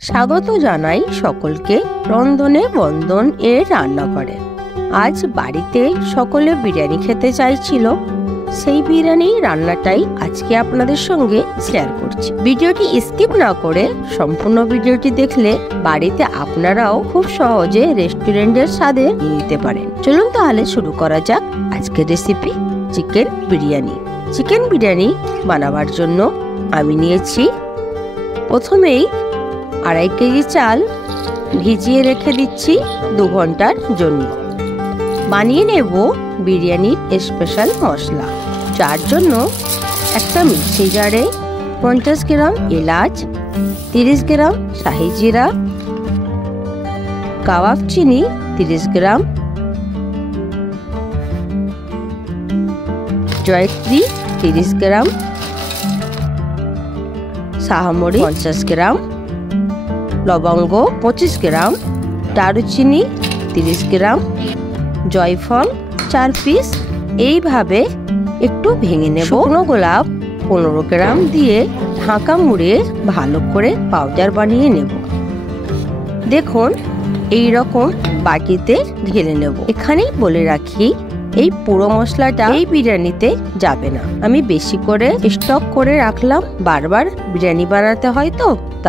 স্বাগত জানাই সকলকে রন্ধনে বন্ধন এর রান্নাঘরে। আজ বাড়িতে সকলে বিরিয়ানি খেতে চাইছিল, সেই বিরিয়ানি রান্নাটাই আজকে আপনাদের সঙ্গে শেয়ার করছি। ভিডিওটি স্কিপ না করে সম্পূর্ণ ভিডিওটি দেখলে বাড়িতে আপনারাও খুব সহজে রেস্টুরেন্টের স্বাদে নিতে পারেন। চলুন তাহলে শুরু করা যাক আজকের recipe chicken biryani. Chicken biryani বানাবার জন্য আমি নিয়েছি প্রথমেই 2.5 কেজি চাল ভিজিয়ে রেখে দিচ্ছি 2 ঘন্টার জন্য। বানিয়ে নেব বিরিয়ানির স্পেশাল মশলা। যার জন্য একটা মিক্সি জারে 50 গ্রাম এলাচ, 30 গ্রাম শাহি জিরা, কাবাব চিনি 30 গ্রাম, জয়ত্রী 30 গ্রাম, শাহমরি 50 গ্রাম, লবঙ্গ 25 গ্রাম, দারুচিনি 30 গ্রাম, জয়ফল 4 পিস। এইভাবে একটু ভেঙে নেব। শুকনো গোলাপ 15 গ্রাম দিয়ে ঢাকা মুড়ে ভালো করে পাউডার বানিয়ে নেব। দেখুন এই রকম বাটিতে ঢেলে নেব। এখানেই বলে রাখি, এই পুরো মশলাটা এই বিরিয়ানিতে যাবে না। আমি বেশি করে স্টক করে রাখলাম, বারবার বিরিয়ানি বানাতে হয় তো।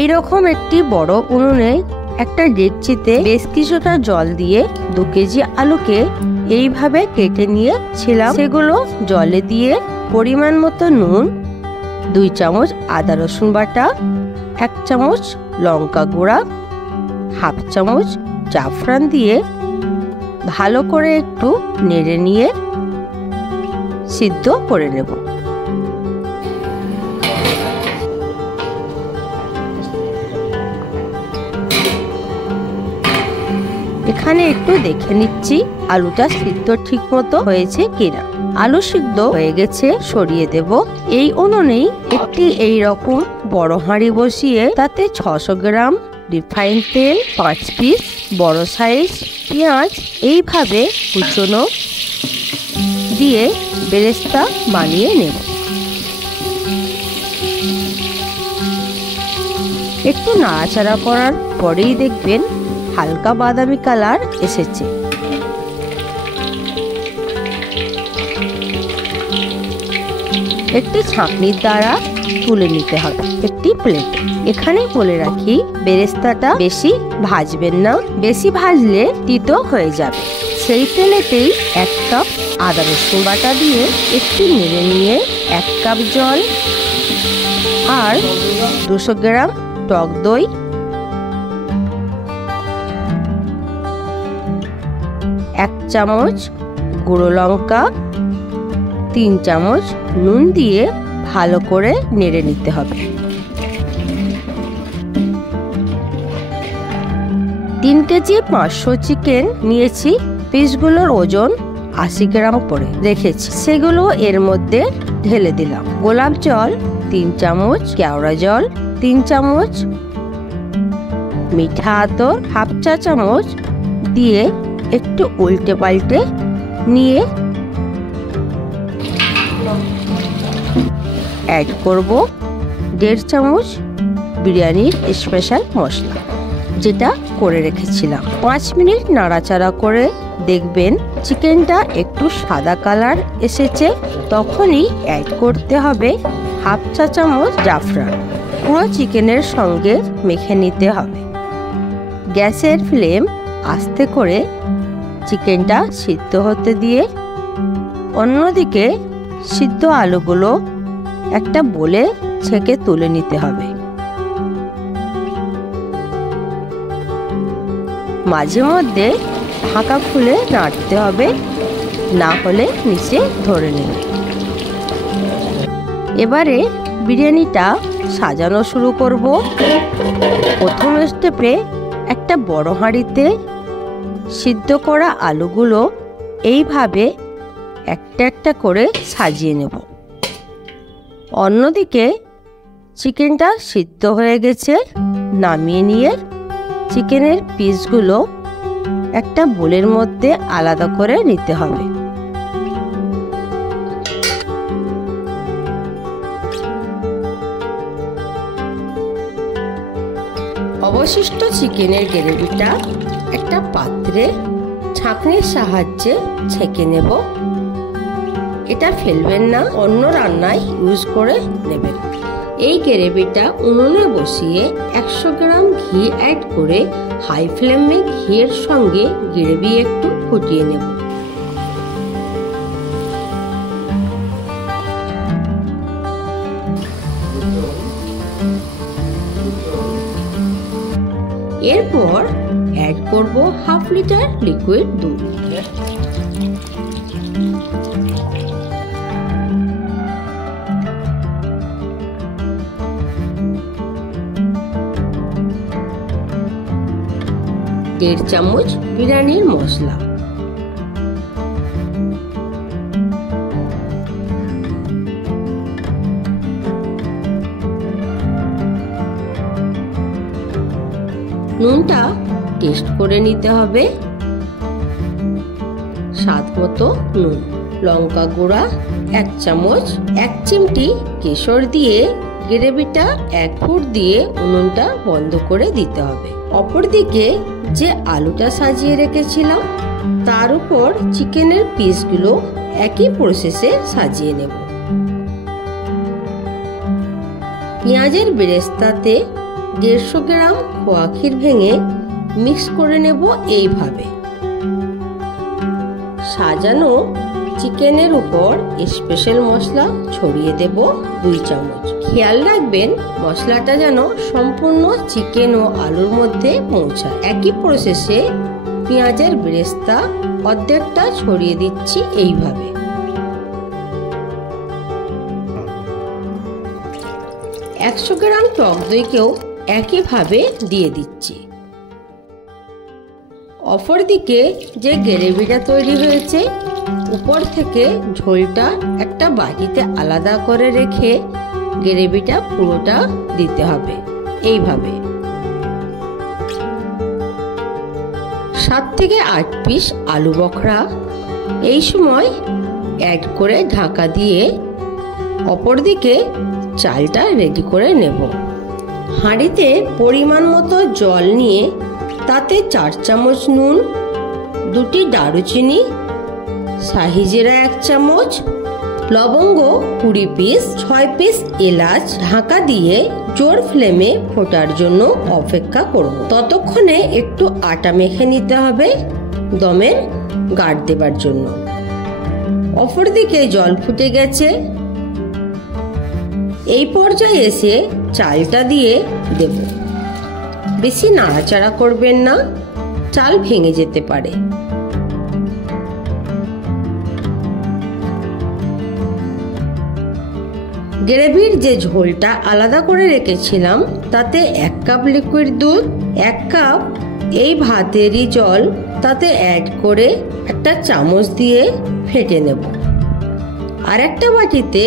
এই রকম একটি বড় উনুনে একটা ডেকচিতে বেশ কিছুটা জল দিয়ে 2 কেজি আলুকে এইভাবে কেটে নিয়েছিলাম। সেগুলো জলে দিয়ে পরিমাণ মতো নুন, 2 চামচ আদা রসুন বাটা, 1 চামচ লঙ্কা গুঁড়া, 1/2 চামচ জাফরান দিয়ে ভালো করে একটু নেড়ে নিয়ে সিদ্ধ করে নেব। এখানে একটু দেখে নিচ্ছি আলুটা সিদ্ধ ঠিক মতো হয়েছে কিনা। আলু সিদ্ধ হয়ে গেছে, সরিয়ে দেব। এই উনুনেই একটি এই রকম বড় হাঁড়ি বসিয়ে তাতে 600 গ্রাম রিফাইন তেল, 5 পিস বড় সাইজ পেঁয়াজ এইভাবে কুচনো দিয়ে বেরেস্তা বানিয়ে নেব। একটু নাড়াচাড়া করার পরেই দেখবেন হালকা বাদামি কালার এসেছে। একটি ছাঁকনির দ্বারা তুলে নিতে হবে একটি প্লেটে। এখানে বলে রাখি, বেরেস্তাটা বেশি ভাজবেন না, বেশি ভাজলে তিতো হয়ে যাবে। সেই তেলেতেই 1 কাপ আদা রসুন বাটা দিয়ে একটু নেড়ে নিয়ে 1 কাপ জল আর 200 গ্রাম টক দই, 1 চামচ গুঁড়ো লঙ্কা, 3 চামচ নুন দিয়ে ভালো করে নেড়ে নিতে হবে। 3 কেজি 500 চিকেন নিয়েছি। পিসগুলোর ওজন 80 গ্রাম করে রেখেছি, সেগুলো এর মধ্যে ঢেলে দিলাম। গোলাপ জল 3 চামচ, কেওড়া জল 3 চামচ, মিঠা আতর 1/2 চা চামচ দিয়ে একটু উল্টে পাল্টে নিয়ে অ্যাড করব 1.5 চামচ বিরিয়ানির স্পেশাল মশলা, যেটা করে রেখেছিলাম। 5 মিনিট নাড়াচাড়া করে দেখবেন চিকেনটা একটু সাদা কালার এসেছে। তখনই অ্যাড করতে হবে 1/2 চা চামচ জাফরান। পুরো চিকেনের সঙ্গে মেখে নিতে হবে। গ্যাসের ফ্লেম আস্তে করে চিকেনটা সিদ্ধ হতে দিয়ে অন্যদিকে সিদ্ধ আলুগুলো একটা বোলে ছেঁকে তুলে নিতে হবে। মাঝে মধ্যে ঢাকা খুলে নাড়তে হবে, না হলে নিচে ধরে নেবে। এবারে বিরিয়ানিটা সাজানো শুরু করব। প্রথম স্টেপে একটা বড় হাঁড়িতে সিদ্ধ করা আলুগুলো এইভাবে একটা একটা করে সাজিয়ে নেব। অন্যদিকে চিকেনটা সিদ্ধ হয়ে গেছে, নামিয়ে নিয়ে চিকেনের পিসগুলো একটা বোলের মধ্যে আলাদা করে নিতে হবে। অবশিষ্ট চিকেনের গ্রেভিটা একটা পাত্রে ছাঁকনির সাহায্যে ছেঁকে নেব। এটা ফেলবেন না, অন্য রান্নায় ইউজ করে নেবেন। এই গ্রেভিটা উনুনে বসিয়ে 100 গ্রাম ঘি অ্যাড করে হাই ফ্লেমে ঘিয়ের সঙ্গে গ্রেভি একটু ফুটিয়ে নেব। এরপর অ্যাড করব 1/2 লিটার লিকুইড দুধ। দেড় চামচ বিরিয়ানির মশলা, নুনটা টেস্ট করে নিতে হবে, স্বাদ মতো নুন, লঙ্কা গুঁড়া 1 চামচ, 1 চিমটি কেশর দিয়ে গ্রেভিটা 1 ফুট দিয়ে উনুনটা বন্ধ করে দিতে হবে। অপরদিকে যে আলুটা সাজিয়ে রেখেছিলাম তার উপর চিকেনের পিসগুলো একই প্রসেসে সাজিয়ে নেব। পেঁয়াজের বেরেস্তাতে 150 গ্রাম খোয়া ক্ষীর ভেঙে মিক্স করে নেব এইভাবে। সাজানো চিকেনের উপর স্পেশাল মশলা ছড়িয়ে দেব 2 চামচ। খেয়াল রাখবেন মশলাটা যেন সম্পূর্ণ চিকেন ও আলুর মধ্যে পৌঁছায়। একই প্রসেসে পেঁয়াজের বেরেস্তা অর্ধেকটা ছড়িয়ে দিচ্ছি এইভাবে। একশো গ্রাম টক দইকেও একইভাবে দিয়ে দিচ্ছি। অপরদিকে যে গ্রেভিটা তৈরি হয়েছে উপর থেকে ঝোলটা একটা বাটিতে আলাদা করে রেখে গ্রেভিটা পুরোটা দিতে হবে এইভাবে। 7 থেকে 8 পিস আলু বখরা এই সময় অ্যাড করে ঢাকা দিয়ে অপরদিকে চালটা রেডি করে নেব। হাঁড়িতে পরিমাণ মতো জল নিয়ে তাতে 4 চামচ নুন, 2টি দারুচিনি, শাহি জিরা 1 চামচ, লবঙ্গ 20 পিস, 6 পিস এলাচ ঢাকা দিয়ে জোর ফ্লেমে ফোটার জন্য অপেক্ষা করব। ততক্ষণে একটু আটা মেখে নিতে হবে দমের গাঢ় দেবার জন্য। অপরদিকে জল ফুটে গেছে, এই পর্যায়ে এসে চালটা দিয়ে দেব। বেশি নাড়াচাড়া করবেন না, চাল ভেঙে যেতে পারে। গ্রেভির যে ঝোলটা আলাদা করে রেখেছিলাম তাতে 1 কাপ লিকুইড দুধ, 1 কাপ এই ভাতেরই জল তাতে অ্যাড করে একটা চামচ দিয়ে ফেটে নেব। আর একটা বাটিতে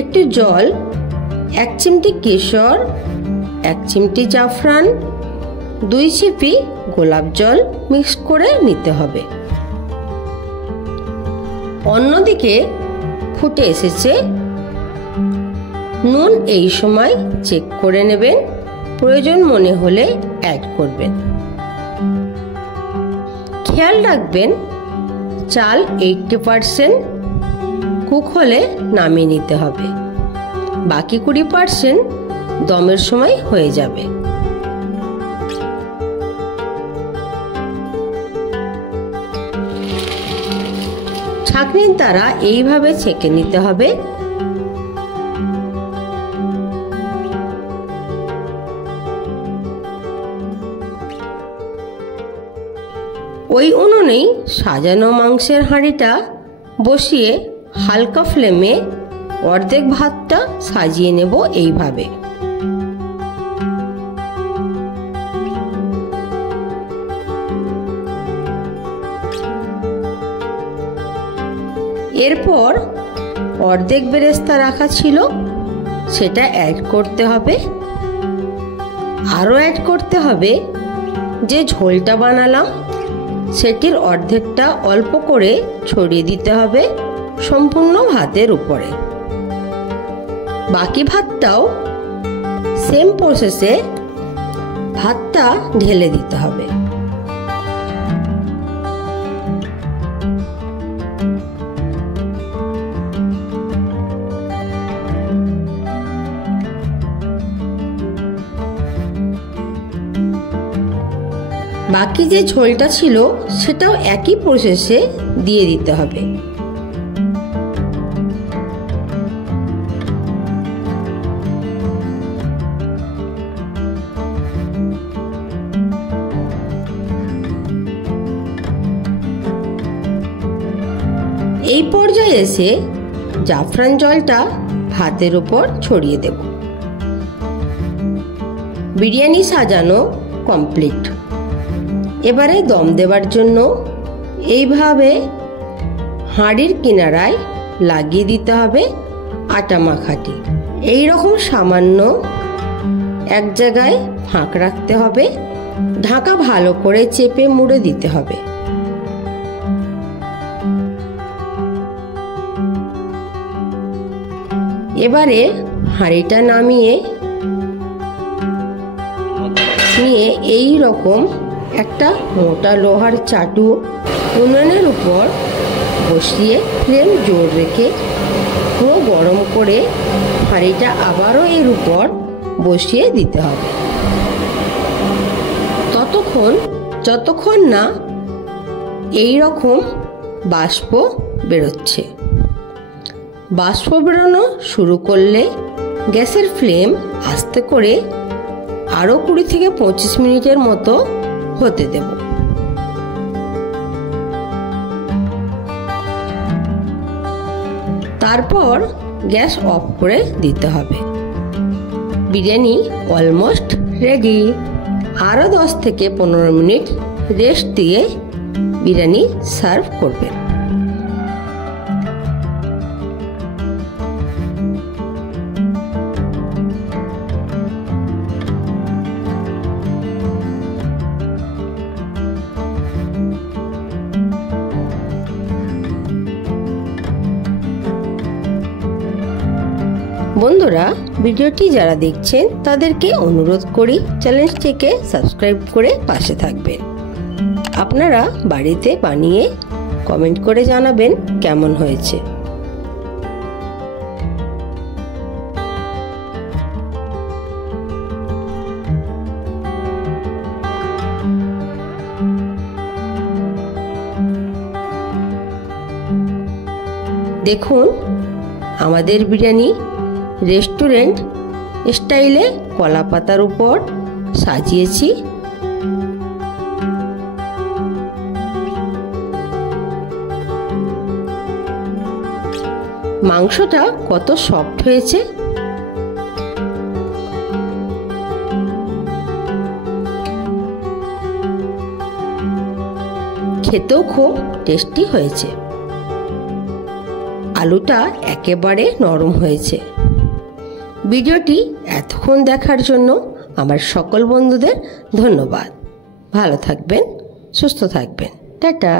একটু জল, 1 চিমটি কেশর, 1 চিমটি জাফরান, 2 ছিপি গোলাপ জল মিক্স করে নিতে হবে। অন্যদিকে ফুটে এসেছে, নুন এই সময় চেক করে নেবেন, প্রয়োজন মনে হলে অ্যাড করবেন। খেয়াল রাখবেন চাল 80% কুক হলে নামিয়ে নিতে হবে, বাকি 20% দমের সময় হয়ে যাবে। ছাঁকনির দ্বারা এইভাবে ছেঁকে নিতে হবে। ওই উনুনেই সাজানো মাংসের হাঁড়িটা বসিয়ে হালকা ফ্লেমে অর্ধেক ভাতটা সাজিয়ে নেব এইভাবে। এরপর অর্ধেক বেরেস্তা রাখা ছিল সেটা অ্যাড করতে হবে। আরও অ্যাড করতে হবে যে ঝোলটা বানালাম সেটির অর্ধেকটা অল্প করে ছড়িয়ে দিতে হবে সম্পূর্ণ ভাতের উপরে। বাকি ভাতটাও সেম প্রসেসে ভাতটা ঢেলে দিতে হবে। বাকি যে ঝোলটা ছিল সেটাও একই প্রসেসে দিয়ে দিতে হবে। এই পর্যায়ে এসে জাফরান জলটা ভাতের উপর ছড়িয়ে দেব। বিরিয়ানি সাজানো কমপ্লিট। এবারে দম দেওয়ার জন্য এইভাবে হাঁড়ির কিনারায় লাগিয়ে দিতে হবে আটা মাখাটি। এই রকম সামান্য এক জায়গায় ফাঁক রাখতে হবে। ঢাকা ভালো করে চেপে মুড়ে দিতে হবে। এবারে হাঁড়িটা নামিয়ে নিয়ে এই রকম একটা মোটা লোহার চাটু উনুনের উপর বসিয়ে ফ্লেম জোর রেখে পুরো গরম করে হাঁড়িটা আবারও এর উপর বসিয়ে দিতে হবে যতক্ষণ না এই রকম বাষ্প বেরোচ্ছে। বাষ্প বেরোনো শুরু করলে গ্যাসের ফ্লেম আস্তে করে আরও 20 থেকে 25 মিনিটের মতো হতে দেব। তারপর গ্যাস অফ করে দিতে হবে। Biryani almost ready. আরও 10 থেকে 15 মিনিট রেস্ট দিয়ে বিরিয়ানি সার্ভ করবেন। বন্ধুরা, ভিডিওটি যারা দেখছেন তাদেরকে অনুরোধ করি চ্যানেলটিকে সাবস্ক্রাইব করে পাশে থাকবেন। আপনারা বাড়িতে বানিয়ে কমেন্ট করে জানাবেন কেমন হয়েছে। দেখুন, আমাদের বিরিয়ানি রেস্টুরেন্ট স্টাইলে কলা পাতার উপর সাজিয়েছি। মাংসটা কত সফট হয়েছে। খেতেও খুব টেস্টি হয়েছে। আলুটা একেবারে নরম হয়েছে। ভিডিওটি এতক্ষণ দেখার জন্য আমার সকল বন্ধুদের ধন্যবাদ। ভালো থাকবেন, সুস্থ থাকবেন। টাটা।